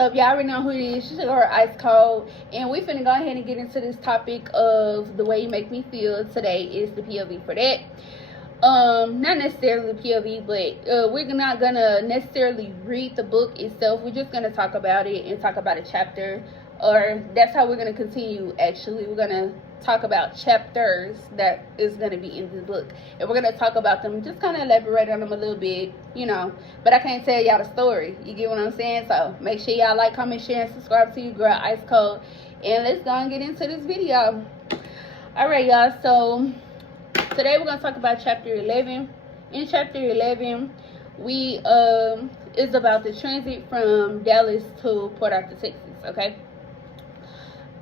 up? Y'all already know who it is. She's your girl Ice Cold, and we finna go ahead and get into this topic of the way you make me feel. Today is the POV for that. Not necessarily the POV, but we're not gonna necessarily read the book itself. We're just gonna talk about it and talk about a chapter, or that's how we're gonna continue. Actually, we're gonna talk about chapters that is going to be in the book, and we're going to talk about them, just kind of elaborate on them a little bit, you know, but I can't tell y'all the story, you get what I'm saying? So make sure y'all like, comment, share, and subscribe to your girl Ice Cold, and let's go and get into this video. Alright, y'all, so today we're going to talk about chapter 11. In chapter 11, we is about the transit from Dallas to Port Arthur, Texas. Okay,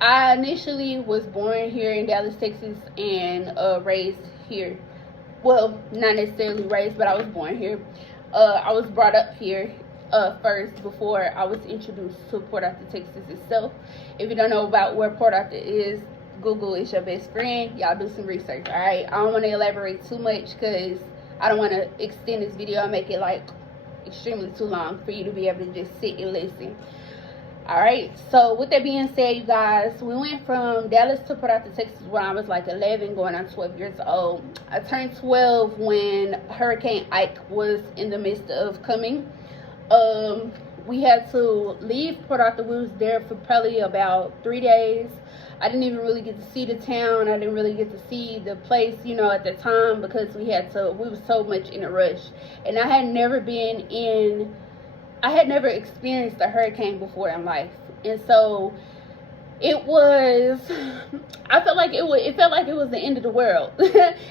I initially was born here in Dallas, Texas, and raised here. Well, not necessarily raised, but I was born here. I was brought up here first before I was introduced to Port Arthur, Texas itself. If you don't know about where Port Arthur is, Google is your best friend. Y'all do some research, alright? I don't want to elaborate too much because I don't want to extend this video and make it like extremely too long for you to be able to just sit and listen. Alright, so with that being said, you guys, we went from Dallas to Port Arthur, Texas when I was like 11, going on 12 years old. I turned 12 when Hurricane Ike was in the midst of coming. We had to leave Port Arthur. We was there for probably about 3 days. I didn't even really get to see the town. I didn't really get to see the place, you know, at the time, because we were so much in a rush. And I had never experienced a hurricane before in life, and so I felt like it was the end of the world.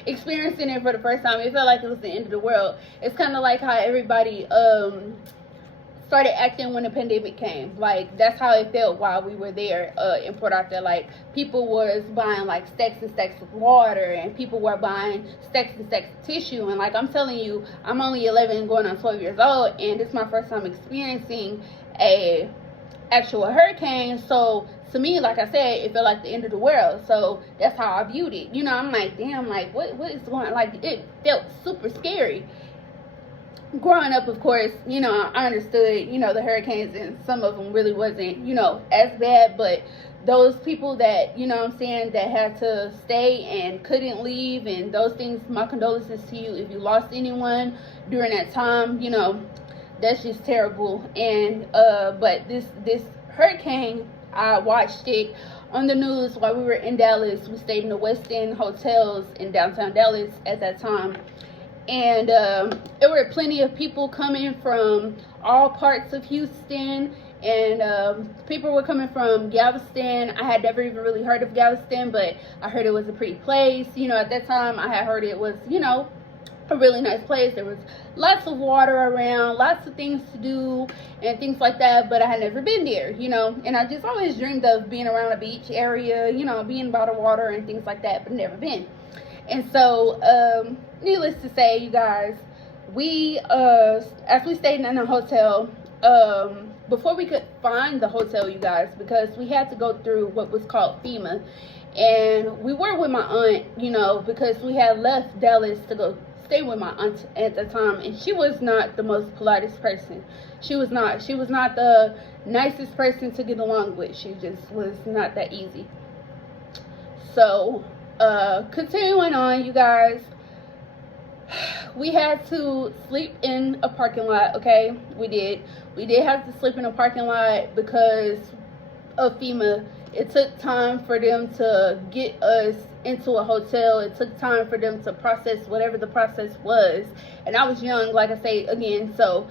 Experiencing it for the first time, it felt like it was the end of the world. It's kind of like how everybody started acting when the pandemic came. Like, that's how it felt while we were there in Port Arthur. Like, people was buying like stacks and stacks of water, and people were buying stacks and stacks of tissue. And like, I'm telling you, I'm only 11 going on 12 years old, and it's my first time experiencing a actual hurricane. So to me, like I said, it felt like the end of the world. So that's how I viewed it. You know, I'm like, damn, like what is going on? Like, it felt super scary. Growing up, of course, you know, I understood, you know, the hurricanes, and some of them really wasn't, you know, as bad, but those people that, you know what I'm saying, that had to stay and couldn't leave, and those things, my condolences to you if you lost anyone during that time. You know, that's just terrible. And but this hurricane, I watched it on the news while we were in Dallas. We stayed in the West End hotels in downtown Dallas at that time. And there were plenty of people coming from all parts of Houston, and people were coming from Galveston. I had never even really heard of Galveston, but I heard it was a pretty place. You know, at that time, I had heard it was, you know, a really nice place. There was lots of water around, lots of things to do, and things like that, but I had never been there, you know. And I just always dreamed of being around a beach area, you know, being by the water and things like that, but never been. And so, needless to say, you guys, we, as we stayed in a hotel, before we could find the hotel, you guys, because we had to go through what was called FEMA, and we were with my aunt, you know, because we had left Dallas to go stay with my aunt at the time, and she was not the most politest person. She was not the nicest person to get along with. She just was not that easy. So, continuing on, you guys, we had to sleep in a parking lot. Okay, we did have to sleep in a parking lot because of FEMA. It took time for them to get us into a hotel. It took time for them to process whatever the process was, and I was young, like I say again, so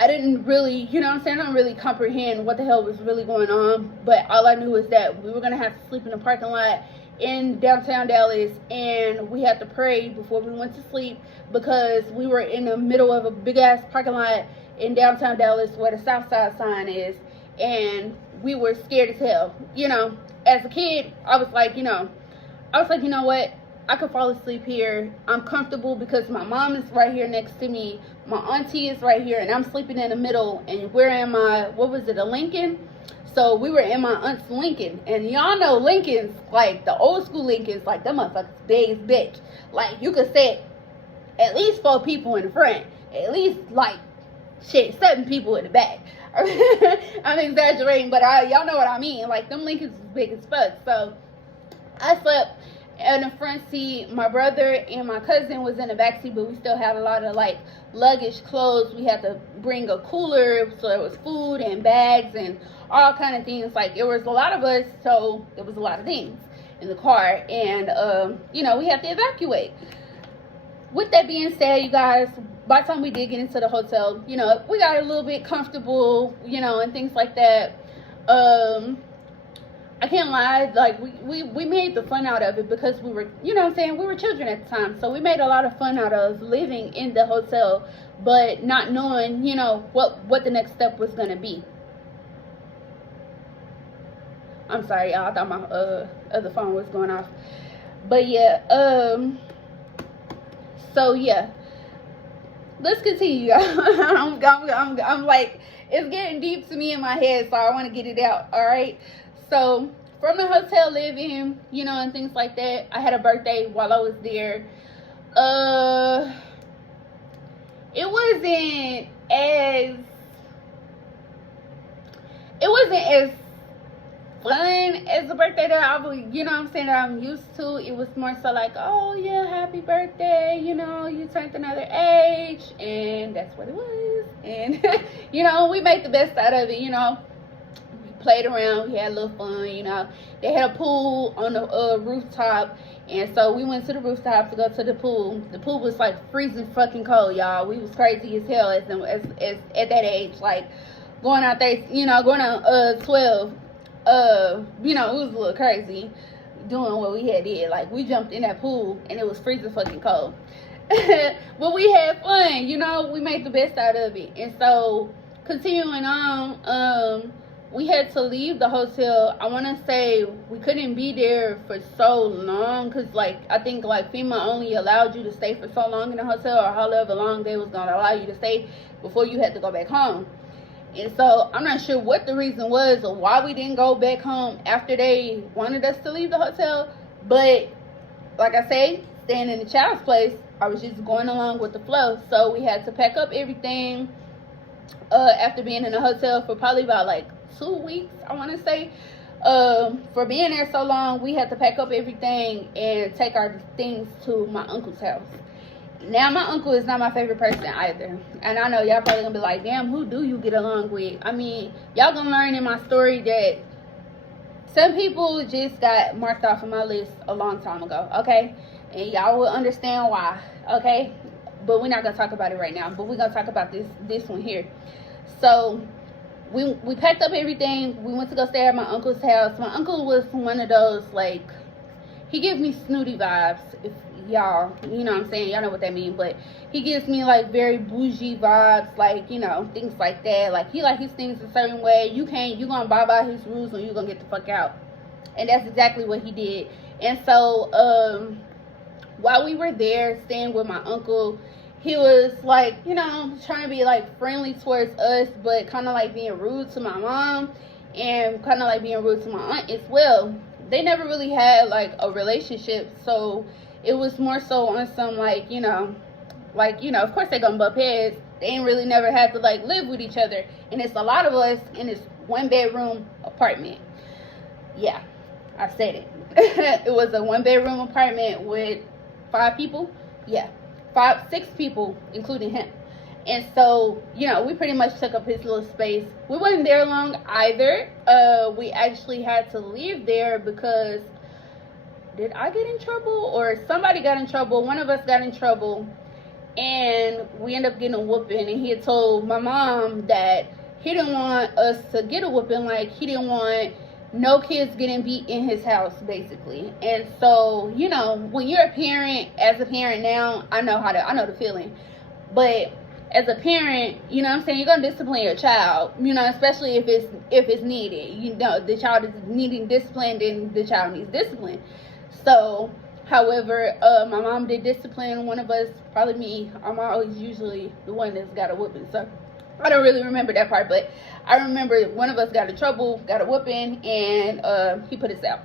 I didn't really, you know what I'm saying, I don't really comprehend what the hell was really going on. But all I knew was that we were gonna have to sleep in a parking lot in downtown Dallas, and we had to pray before we went to sleep, because we were in the middle of a big ass parking lot in downtown Dallas where the South Side sign is, and we were scared as hell. You know, as a kid, I was like, you know what, I could fall asleep here. I'm comfortable because my mom is right here next to me, my auntie is right here, and I'm sleeping in the middle. And we're in my, what was it, a Lincoln? So we were in my aunt's Lincoln, and y'all know Lincolns, like the old school Lincolns, like them motherfuckers big as bitch. Like, you could sit at least 4 people in the front, at least like shit 7 people in the back. I'm exaggerating, but y'all know what I mean. Like, them Lincolns was big as fuck. So I slept in the front seat. My brother and my cousin was in the back seat, but we still had a lot of like luggage, clothes. We had to bring a cooler, so there was food and bags and all kind of things. Like, it was a lot of us, so there was a lot of things in the car, and you know, we had to evacuate. With that being said, you guys, by the time we did get into the hotel, you know, we got a little bit comfortable, you know, and things like that. I can't lie, like, we made the fun out of it because we were, you know what I'm saying, we were children at the time, so we made a lot of fun out of living in the hotel, but not knowing, you know, what the next step was going to be. I'm sorry, y'all, I thought my other phone was going off. But yeah, so yeah, let's continue. I'm like, it's getting deep to me in my head, so I want to get it out. All right. So from the hotel living, you know, and things like that, I had a birthday while I was there. It wasn't as fun as the birthday that I was, you know what I'm saying, that I'm used to. It was more so like, oh yeah, happy birthday, you know, you turned another age, and that's what it was. And you know, we made the best out of it, you know. We played around, we had a little fun, you know. They had a pool on the rooftop, and so we went to the rooftop to go to the pool. The pool was like freezing fucking cold, y'all. We was crazy as hell as at that age, like going out there, you know, going on 12. You know, it was a little crazy doing what we had did. Like, we jumped in that pool and it was freezing fucking cold. But we had fun, you know, we made the best out of it. And so, continuing on, we had to leave the hotel. I want to say we couldn't be there for so long because, like, I think, like, FEMA only allowed you to stay for so long in the hotel, or however long they was going to allow you to stay before you had to go back home. And so I'm not sure what the reason was or why we didn't go back home after they wanted us to leave the hotel. But like I say, staying in the child's place, I was just going along with the flow. So we had to pack up everything after being in the hotel for probably about like 2 weeks, I want to say. For being there so long, we had to pack up everything and take our things to my uncle's house. Now, my uncle is not my favorite person either. And I know y'all probably gonna be like, damn, who do you get along with? I mean, y'all gonna learn in my story that some people just got marked off of my list a long time ago, okay? And y'all will understand why, okay? But we're not gonna talk about it right now. But we're gonna talk about this one here. So, we packed up everything. We went to go stay at my uncle's house. My uncle was one of those, like, he gives me snooty vibes, if y'all, you know what I'm saying, y'all know what that means, but he gives me like very bougie vibes, like, you know, things like that. Like, he like his things a certain way. You gonna abide by his rules or you gonna get the fuck out. And that's exactly what he did. And so while we were there staying with my uncle, he was like, you know, trying to be like friendly towards us, but kind of like being rude to my mom and kind of like being rude to my aunt as well. They never really had like a relationship, so it was more so on some like, you know, of course they're gonna bump heads. They ain't really never had to like live with each other, and it's a lot of us in this 1-bedroom apartment. Yeah, I said it. It was a 1-bedroom apartment with 5 people. Yeah, 6 people, including him. And so, you know, we pretty much took up his little space. We wasn't there long either. We actually had to leave there because, did I get in trouble? Or somebody got in trouble. One of us got in trouble. And we ended up getting a whooping. And he had told my mom that he didn't want us to get a whooping. Like, he didn't want no kids getting beat in his house, basically. And so, you know, when you're a parent, as a parent now, I know the feeling. But as a parent, you know what I'm saying, you're gonna discipline your child, you know, especially if it's needed. You know, the child is needing discipline, then the child needs discipline. So, however, my mom did discipline one of us, probably me. I'm always usually the one that's got a whooping, so I don't really remember that part, but I remember one of us got in trouble, got a whooping, and he put us out.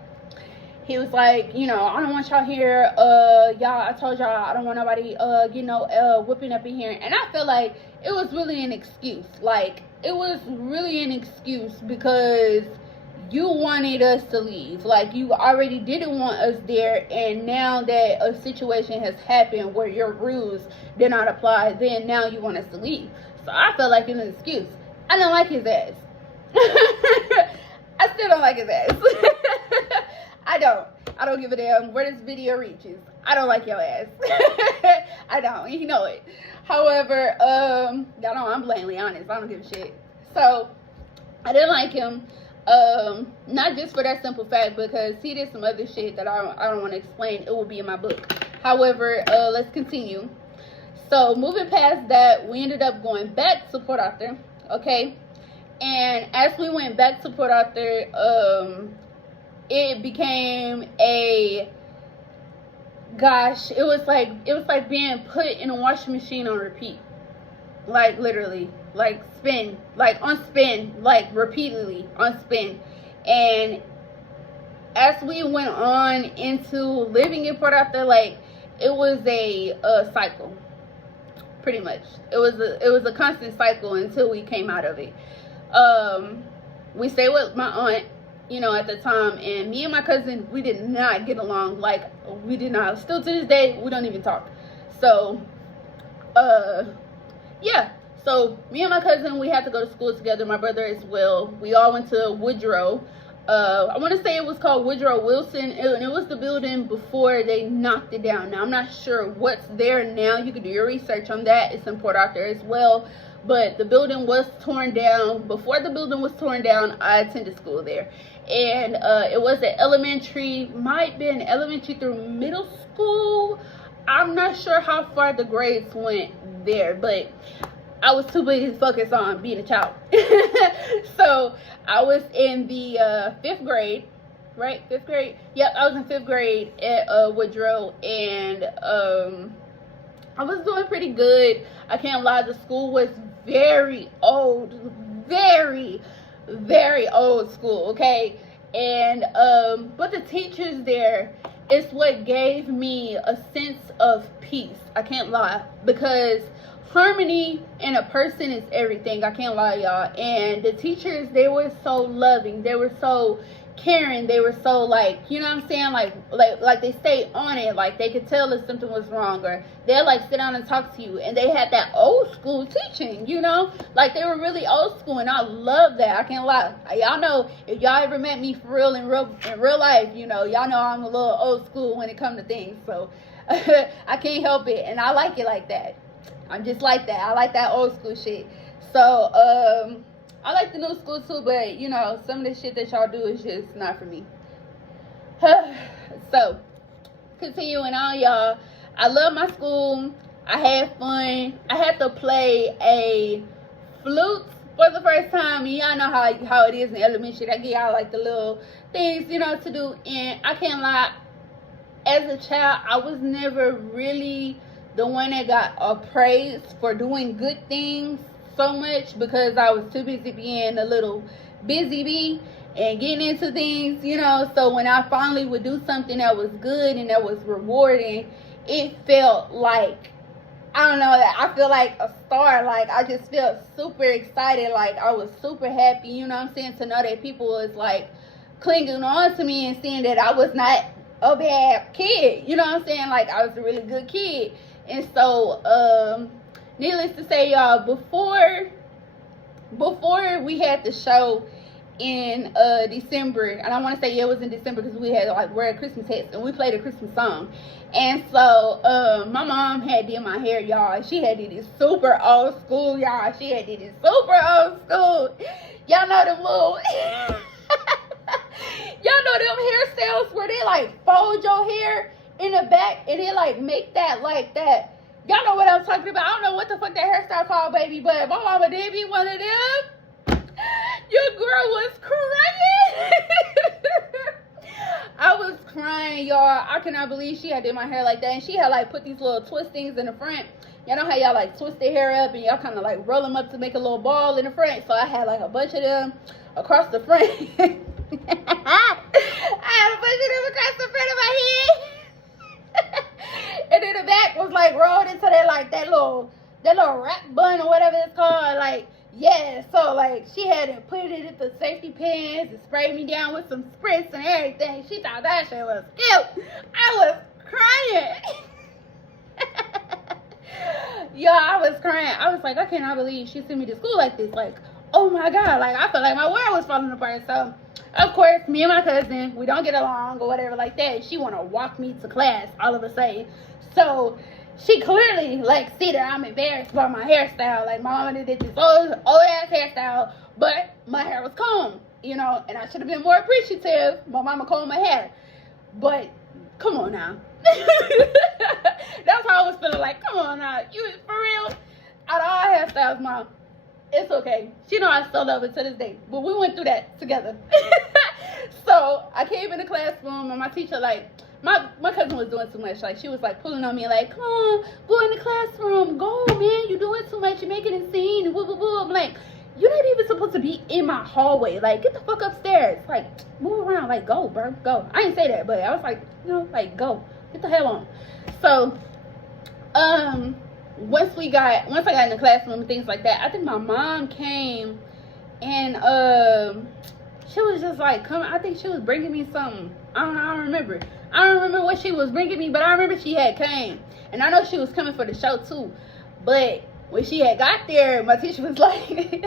He was like, you know, I don't want y'all here. Y'all, I told y'all I don't want nobody, you know, whipping up in here. And I feel like it was really an excuse. Like, really an excuse because you wanted us to leave. Like, you already didn't want us there, and now that a situation has happened where your rules did not apply, then now you want us to leave. So I felt like it was an excuse. I don't like his ass. I still don't like his ass. I don't give a damn where this video reaches. I don't like your ass. I don't. You know it. However, y'all know I'm blatantly honest. I don't give a shit. So I didn't like him. Not just for that simple fact, because he did some other shit that I don't want to explain. It will be in my book. However, let's continue. So moving past that, we ended up going back to Port Arthur. Okay. And as we went back to Port Arthur, it became it was like being put in a washing machine on repeat. Like, literally, like spin, like on spin, like repeatedly on spin. And as we went on into living in Port Arthur, like, it was a cycle, pretty much. It was a constant cycle until we came out of it. We stayed with my aunt, you know, at the time, and me and my cousin, we did not get along. Like, we did not. Still to this day, we don't even talk. So yeah, so me and my cousin, we had to go to school together, my brother as well. We all went to Woodrow. I want to say it was called Woodrow Wilson, and it was the building before they knocked it down. Now, I'm not sure what's there now. You can do your research on that. It's in Port Arthur as well. But the building was torn down. Before the building was torn down, I attended school there. And it was an elementary, might be an elementary through middle school. I'm not sure how far the grades went there, but I was too busy to focus on being a child. So I was in the 5th grade, right? 5th grade? Yep, I was in 5th grade at Woodrow, and I was doing pretty good. I can't lie, the school was very old, very, very old school, okay? And but the teachers there is what gave me a sense of peace. I can't lie, because harmony in a person is everything. I can't lie, y'all. And the teachers, they were so loving, they were so caring, they were so, like, you know what I'm saying, like they stayed on it. Like, they could tell if something was wrong, or they'll like sit down and talk to you, and they had that old school teaching, you know, like they were really old school, and I love that. I can't lie. Y'all know, if y'all ever met me for real in real life, you know, y'all know I'm a little old school when it comes to things. So I can't help it, and I like it like that. I'm just like that. I like that old school shit. So I like the new school too, but you know, some of the shit that y'all do is just not for me. So, continuing on, y'all. I love my school. I had fun. I had to play a flute for the first time. And y'all know how it is in elementary. They give y'all like the little things, you know, to do. And I can't lie, as a child, I was never really the one that got praised for doing good things so much, because I was too busy being a little busy bee and getting into things, you know. So when I finally would do something that was good and that was rewarding, it felt like, I don't know, I feel like a star. Like, I just felt super excited. Like, I was super happy, you know what I'm saying, to know that people was like clinging on to me and seeing that I was not a bad kid, you know what I'm saying, like I was a really good kid. And so needless to say, y'all, before we had the show in December, and I want to say, yeah, it was in December, because we had like wear Christmas hats and we played a Christmas song. And so my mom had did my hair, y'all. She had did it super old school, y'all. She had did it super old school. Y'all know them little y'all know them hairstyles where they like fold your hair in the back and they like make that like that. Y'all know what I'm talking about. I don't know what the fuck that hairstyle called, baby, but my mama did me one of them. Your girl was crying. I was crying, y'all. I cannot believe she had did my hair like that. And she had like put these little twist things in the front. Y'all know how y'all like twist their hair up and y'all kind of like roll them up to make a little ball in the front. So I had like a bunch of them across the front. I had a bunch of them across the front of my head. And then the back was like rolled into that little wrap bun or whatever it's called. Like, yeah, so sprayed me down with some spritz and everything. She thought that shit was cute. I was crying. Yo, I was crying. I was like, I cannot believe she sent me to school like this. Like, oh my God. Like, I felt like my world was falling apart. So, of course, me and my cousin, we don't get along or whatever like that. She want to walk me to class all of a sudden. So, she clearly, like, see that I'm embarrassed by my hairstyle. Like, my mama did this old-ass hairstyle, but my hair was combed, you know, and I should have been more appreciative. My mama combed my hair. But, come on now. That's how I was feeling, like, come on now. You, for real? Out of all hairstyles, Mom, it's okay. She know I still love it to this day. But we went through that together. So, I came in the classroom, and my teacher, like, my cousin was doing too much. Like, she was, like, pulling on me, like, come on, go in the classroom. Go, man. You're doing too much. You're making a scene. Woo, woo, woo. I'm like, you're not even supposed to be in my hallway. Like, get the fuck upstairs. Like, move around. Like, go, bro. Go. I didn't say that, but I was like, you know, like, go. Get the hell on. So, once I got in the classroom and things like that, I think my mom came and, she was just, like, coming. I think she was bringing me something. I don't remember. I don't remember what she was bringing me, but I remember she had came. And I know she was coming for the show, too. But when she had got there, my teacher was like, yeah, you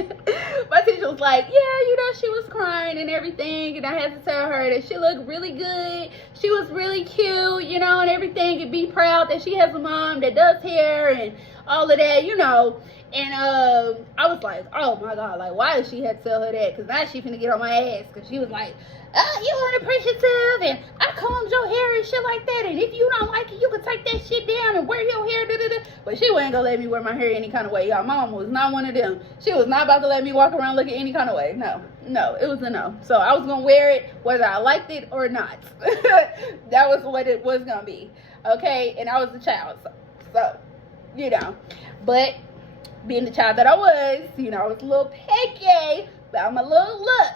know, she was crying and everything. And I had to tell her that she looked really good. She was really cute, you know, and everything. And be proud that she has a mom that does hair and all of that, you know. And I was like, oh, my God. Like, why did she have to tell her that? Because now she finna get on my ass. Because she was like, you unappreciative, and I combed your hair and shit like that, and if you don't like it, you can take that shit down and wear your hair, da-da-da. But she wasn't gonna let me wear my hair any kind of way, y'all. My mom was not one of them. She was not about to let me walk around looking any kind of way. No, it was a no. So I was gonna wear it whether I liked it or not. That was what it was gonna be, okay? And I was a child, so you know. But being the child that I was, you know, I was a little picky about my little look.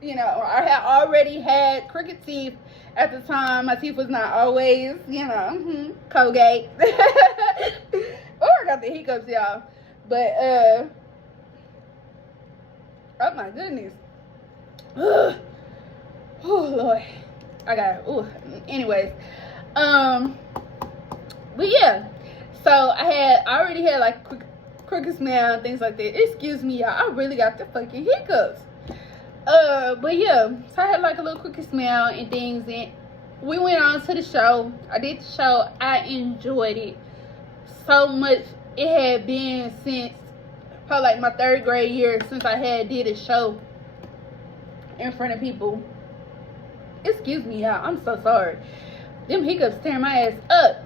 You know, I had already had crooked teeth at the time. My teeth was not always, you know, Colgate. Oh, I got the hiccups, y'all. But, oh my goodness. Oh, Lord. I got, anyways. But yeah. So, I already had, like, crooked smell and things like that. Excuse me, y'all. I really got the fucking hiccups. But yeah, so I had like a little crooked smell and things, and we went on to the show. I did the show. I enjoyed it so much. It had been since probably like my 3rd grade year since I had did a show in front of people. Excuse me, y'all. I'm so sorry. Them hiccups tearing my ass up.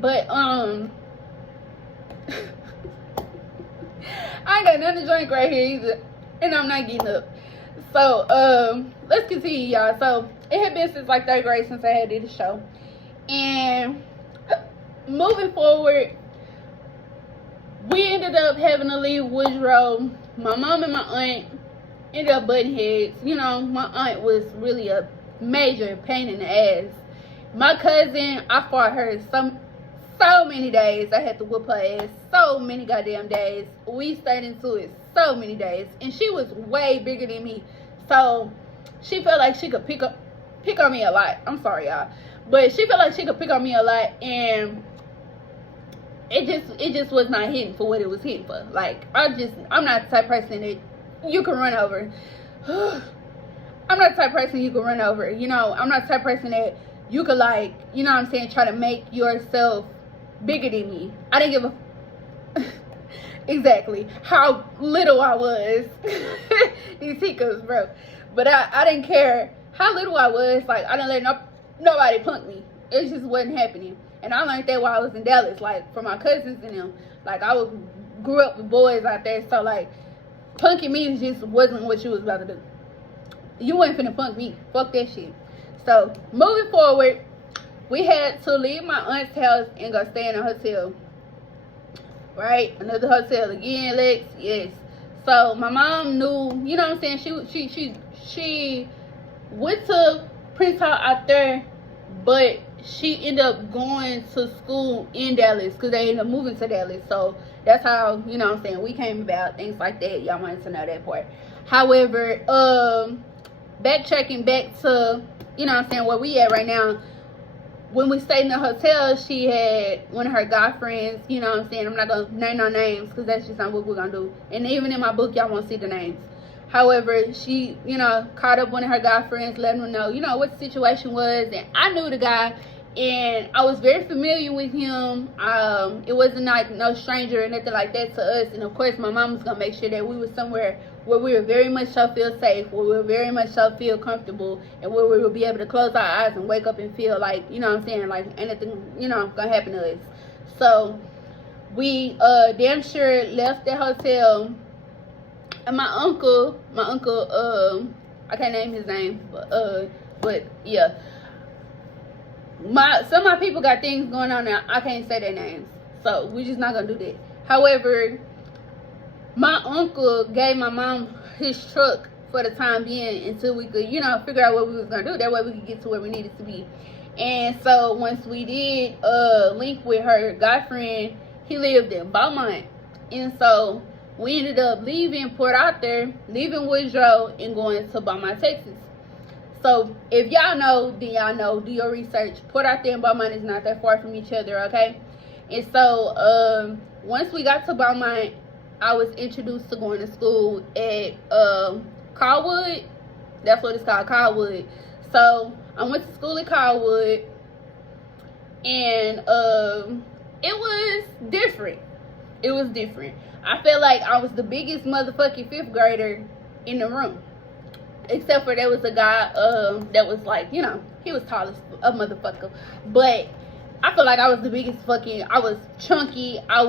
But I ain't got nothing to drink right here either, and I'm not getting up. So, let's continue, y'all. So, it had been since like 3rd grade since I had did the show. And moving forward, we ended up having to leave Woodrow. My mom and my aunt ended up butting heads. You know, my aunt was really a major pain in the ass. My cousin, I fought her so many days. I had to whoop her ass so many goddamn days. We stayed into it so many days, and she was way bigger than me, so she felt like she could pick on me a lot. I'm sorry, y'all, but she felt like she could pick on me a lot, and it just was not hitting for what it was hitting for. Like, I'm not the type of person that you can run over. I'm not the type of person you can run over, you know. I'm not the type of person that you could, like, you know what I'm saying, try to make yourself bigger than me. I didn't give a exactly how little I was. These hiccups, bro. But I didn't care how little I was. Like, I didn't let nobody punk me. It just wasn't happening. And I learned that while I was in Dallas, like, from my cousins and them. Like, I grew up with boys out there, so, like, punking me just wasn't what you was about to do. You wasn't finna punk me. Fuck that shit. So, moving forward, we had to leave my aunt's house and go stay in a hotel. Right? Another hotel again, Lex. Yes. So my mom knew, you know what I'm saying? She went to Prince Hall out there, but she ended up going to school in Dallas because they ended up moving to Dallas. So that's how, you know what I'm saying, we came about, things like that. Y'all wanted to know that part. However, backtracking back to, you know what I'm saying, where we at right now. When we stayed in the hotel, she had one of her guy friends, you know what I'm saying. I'm not going to name no names because that's just not what we're going to do. And even in my book, y'all won't see the names. However, she, you know, called up one of her guy friends, letting them know, you know, what the situation was. And I knew the guy, and I was very familiar with him. It wasn't like no stranger or nothing like that to us. And of course, my mom was going to make sure that we were somewhere where we were very much so feel safe, where we were very much so feel comfortable, and where we would be able to close our eyes and wake up and feel like, you know what I'm saying, like anything, you know, gonna happen to us. So we damn sure left the hotel. And my uncle, I can't name his name, but yeah, some of my people got things going on now. I can't say their names, so we're just not gonna do that. However, my uncle gave my mom his truck for the time being until we could, you know, figure out what we was gonna do. That way we could get to where we needed to be. And so once we did link with her guy friend, he lived in Beaumont, and so we ended up leaving Port Arthur, leaving Woodrow, and going to Beaumont, Texas. So if y'all know, then y'all know, do your research. Port Arthur and Beaumont is not that far from each other, okay? And so once we got to Beaumont, I was introduced to going to school at Caldwood. That's what it's called, Caldwood. So I went to school at Caldwood, and it was different. It was different. I felt like I was the biggest motherfucking 5th grader in the room. Except for there was a guy that was like, you know, he was tall as a motherfucker. But I feel like I was the biggest fucking, I was chunky. I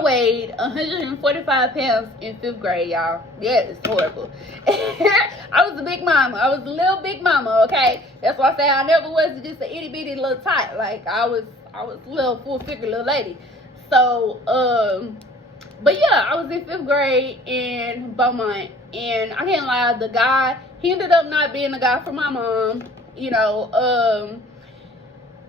weighed 145 pounds in 5th grade, y'all. Yeah, it's horrible. I was a big mama. I was a little big mama, okay? That's why I say I never was just an itty bitty little type. Like I was a little full figure little lady. So, but yeah, I was in 5th grade in Beaumont, and I can't lie, the guy, he ended up not being the guy for my mom. You know,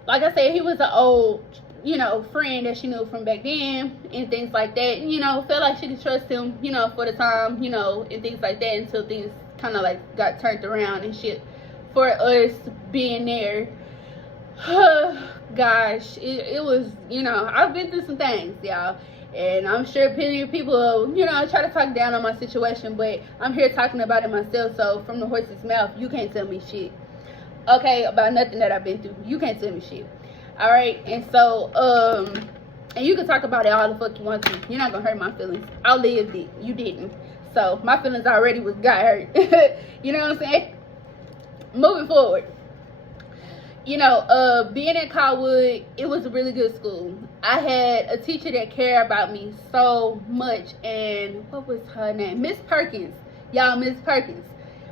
like I said, he was an old, you know, friend that she knew from back then and things like that. And, you know, felt like she could trust him, you know, for the time, you know, and things like that, until things kind of like got turned around and shit for us being there. Gosh, it was, you know, I've been through some things, y'all. And I'm sure plenty of people, you know, try to talk down on my situation, but I'm here talking about it myself. So from the horse's mouth, you can't tell me shit, okay, about nothing that I've been through. You can't tell me shit. All right. And so and you can talk about it all the fuck you want to. You're not gonna hurt my feelings. I lived it. You didn't. So my feelings already got hurt. You know what I'm saying? Moving forward, you know, being at Caldwood, it was a really good school. I had a teacher that cared about me so much. And what was her name? Miss Perkins. Y'all, Miss Perkins.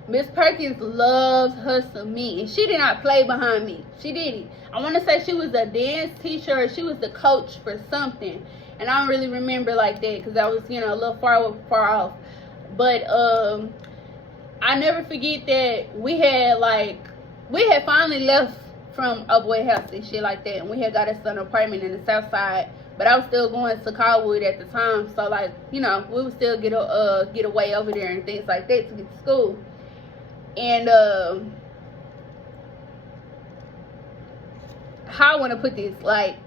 Miss Perkins loves her some me. And she did not play behind me. She didn't. I want to say she was a dance teacher, or she was the coach for something. And I don't really remember like that because I was, you know, a little far off. But I never forget that we had finally left from a boy house and shit like that, and we had got us an apartment in the south side, but I was still going to Caldwood at the time, so like, you know, we would still get away over there and things like that to get to school. And how I want to put this, like,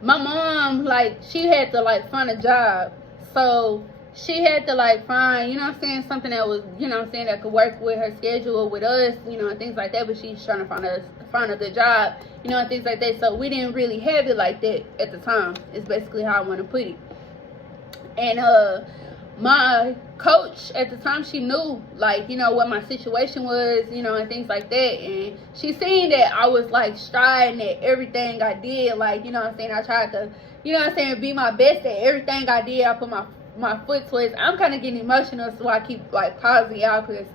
my mom, like, she had to like find a job, so she had to like find, you know what I'm saying, something that was, you know what I'm saying, that could work with her schedule, with us, you know, and things like that. But she's trying to find a good job, you know, and things like that. So we didn't really have it like that at the time. It's basically how I want to put it. And my coach at the time, she knew, like, you know, what my situation was, you know, and things like that. And she seen that I was like striding at everything I did, like, you know what I'm saying, I tried to, you know what I'm saying, be my best at everything I did. I put my foot towards. I'm kind of getting emotional, so I keep like pausing y'all, because,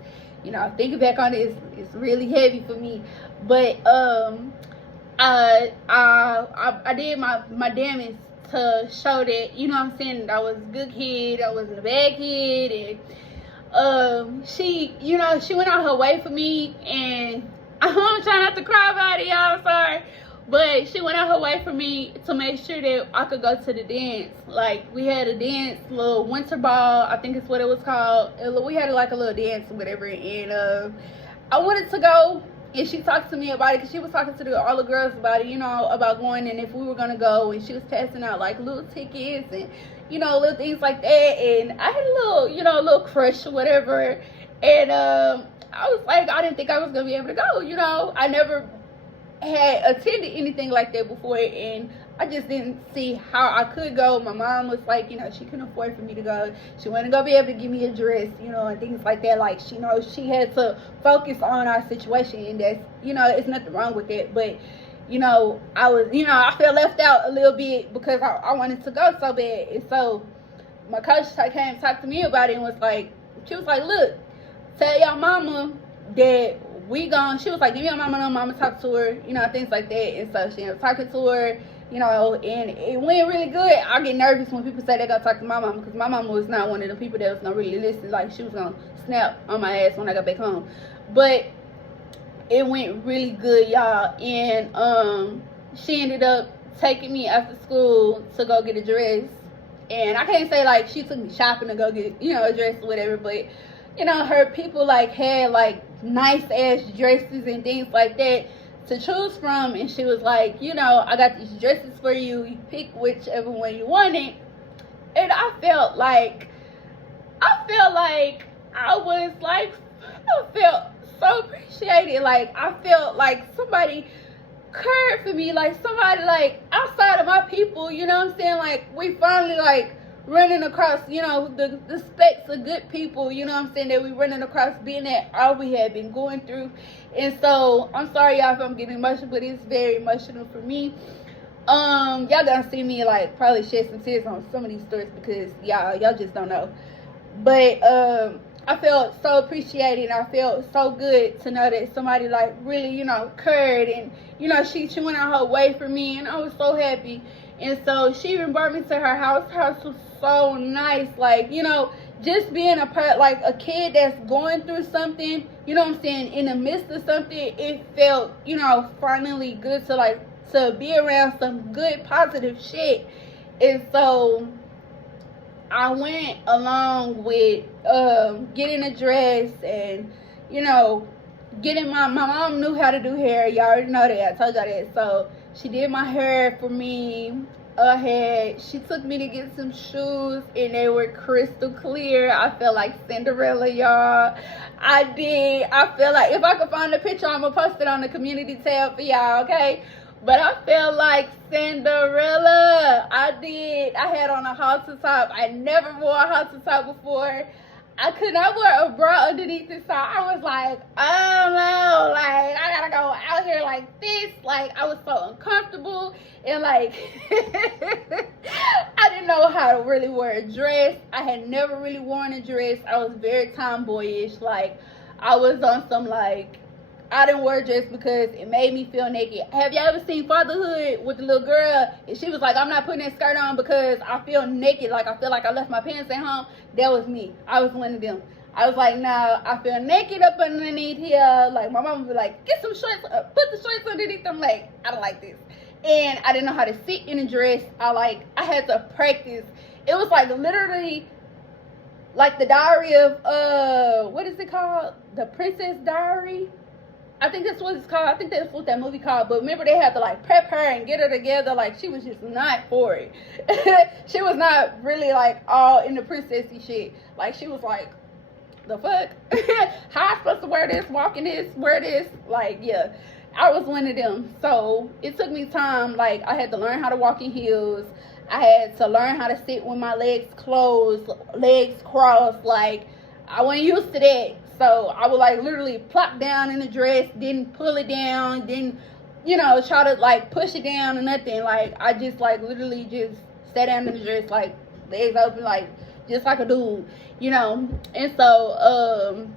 you know, thinking back on it, it's really heavy for me. But I did my damage to show that, you know what I'm saying, that I was a good kid, I wasn't a bad kid. And she, you know, she went out her way for me, and I'm trying not to cry about it, y'all, I'm sorry. But she went out her way for me to make sure that I could go to the dance. Like, we had a dance, little winter ball, I think it's what it was called. We had like a little dance or whatever. And I wanted to go, and she talked to me about it because she was talking to all the girls about it, about going and if we were gonna go, and she was passing out like little tickets and little things like that. And I had a little crush or whatever, and I was like, I didn't think I was gonna be able to go. I never had attended anything like that before, and I just didn't see how I could go. My mom was like, she couldn't afford for me to go. She wasn't gonna be able to give me a dress, and things like that. Like, she knows she had to focus on our situation, and that's, it's nothing wrong with it. But, I was, I felt left out a little bit because I wanted to go so bad. And so my coach came and talked to me about it and was like, she was like, look, tell your mama that she was like, give your mama no, mama talk to her, things like that. And so she was talking to her, and it went really good. I get nervous when people say they're gonna talk to my mama, because my mama was not one of the people that was gonna really listen. Like, she was gonna snap on my ass when I got back home. But it went really good, y'all. And she ended up taking me after school to go get a dress. And I can't say like she took me shopping to go get a dress or whatever, but her people like had like nice ass dresses and things like that to choose from. And she was like, I got these dresses for you, you pick whichever one you wanted. And I felt so appreciated. Like, I felt like somebody cared for me, like somebody like outside of my people, like we finally like running across, the specks of good people, that we running across, being that all we had been going through. And so I'm sorry y'all if I'm getting emotional, but it's very emotional for me. Y'all gonna see me like probably shed some tears on some of these stories because y'all just don't know. But I felt so appreciated. I felt so good to know that somebody like really, cared, and she went out her way for me, and I was so happy. And so she even brought me to her house. Her house was so nice. Like, just being like a kid that's going through something, in the midst of something, it felt, finally good to be around some good positive shit. And so I went along with getting a dress and getting my mom knew how to do hair. Y'all already know that. I told y'all that. So she did my hair for me. She took me to get some shoes, and they were crystal clear. I felt like Cinderella, y'all. I did. I feel like if I could find a picture, I'm gonna post it on the community tab for y'all, okay? But I felt like Cinderella. I did. I had on a halter top. I never wore a halter top before. I could not wear a bra underneath it, so I was like, oh no, like, I gotta go out here like this. Like, I was so uncomfortable, and like, I didn't know how to really wear a dress. I had never really worn a dress. I was very tomboyish. Like, I was on some, like, I didn't wear a dress because it made me feel naked. Have y'all ever seen Fatherhood with the little girl? And she was like, I'm not putting that skirt on because I feel naked. Like, I feel like I left my pants at home. That was me. I was one of them. I was like, nah, I feel naked up underneath here. Like, my mom would be like, get some shorts, put the shorts underneath. I'm like, I don't like this. And I didn't know how to sit in a dress. I had to practice. It was like literally like the diary of, what is it called? The Princess Diary. I think that's what it's called. I think that's what that movie called. But remember, they had to like prep her and get her together. Like, she was just not for it. She was not really like all in the princessy shit. Like, she was like, the fuck? How I supposed to wear this, walk in this, wear this? Like, yeah, I was one of them. So it took me time. Like, I had to learn how to walk in heels. I had to learn how to sit with my legs closed, legs crossed. Like, I wasn't used to that. So I would like literally plop down in the dress, didn't pull it down, didn't, try to like push it down or nothing. Like, I just like literally just sat down in the dress, like legs open, like just like a dude, And so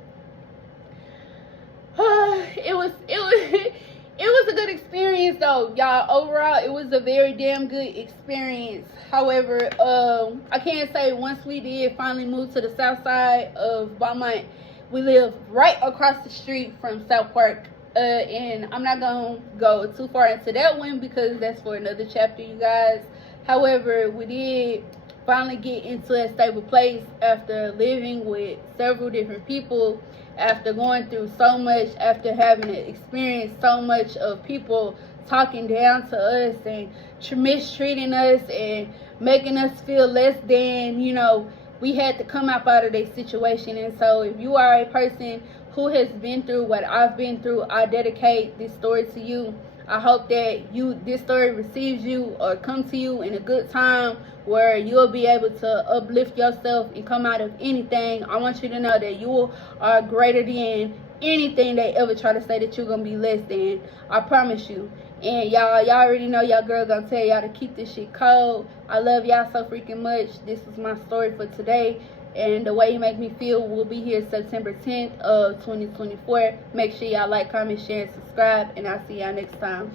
it was a good experience though, y'all. Overall, it was a very damn good experience. However, I can't say once we did finally move to the south side of Beaumont, we live right across the street from South Park, and I'm not gonna go too far into that one because that's for another chapter, you guys. However, we did finally get into a stable place after living with several different people, after going through so much, after having experienced so much of people talking down to us and mistreating us and making us feel less than, we had to come up out of that situation. And so if you are a person who has been through what I've been through, I dedicate this story to you. I hope that this story receives you or comes to you in a good time where you'll be able to uplift yourself and come out of anything. I want you to know that you are greater than anything they ever try to say that you're gonna be less than. I promise you. And y'all already know y'all girl gonna tell y'all to keep this shit cold. I love y'all so freaking much. This is my story for today. And The Way You Make Me Feel will be here September 10th of 2024. Make sure y'all like, comment, share, and subscribe. And I'll see y'all next time.